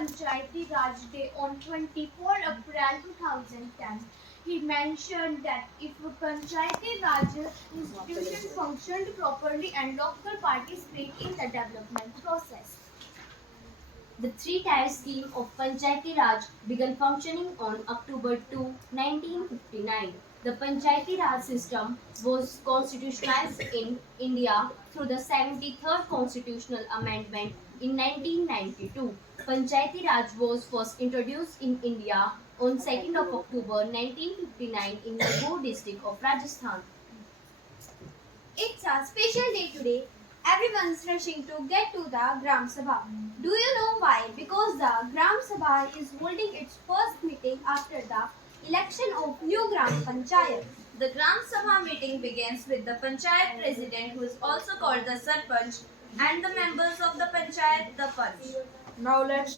Panchayati Raj Day on 24 April 2010. He mentioned that if a Panchayati Raj institution functioned properly and local participate in the development process. The three-tier scheme of Panchayati Raj began functioning on October 2, 1959. The Panchayati Raj system was constitutionalized in India through the 73rd Constitutional Amendment in 1992. Panchayati Raj was first introduced in India on 2nd of October 1959 in Nagaur district of Rajasthan. It's a special day today. Everyone's rushing to get to the Gram Sabha. Do you know why? Because the Gram Sabha is holding its first meeting after the election of new Gram Panchayat. The Gram Sabha meeting begins with the Panchayat president, who is also called the Sarpanch, and the members of the Panchayat, the Panch. Now let's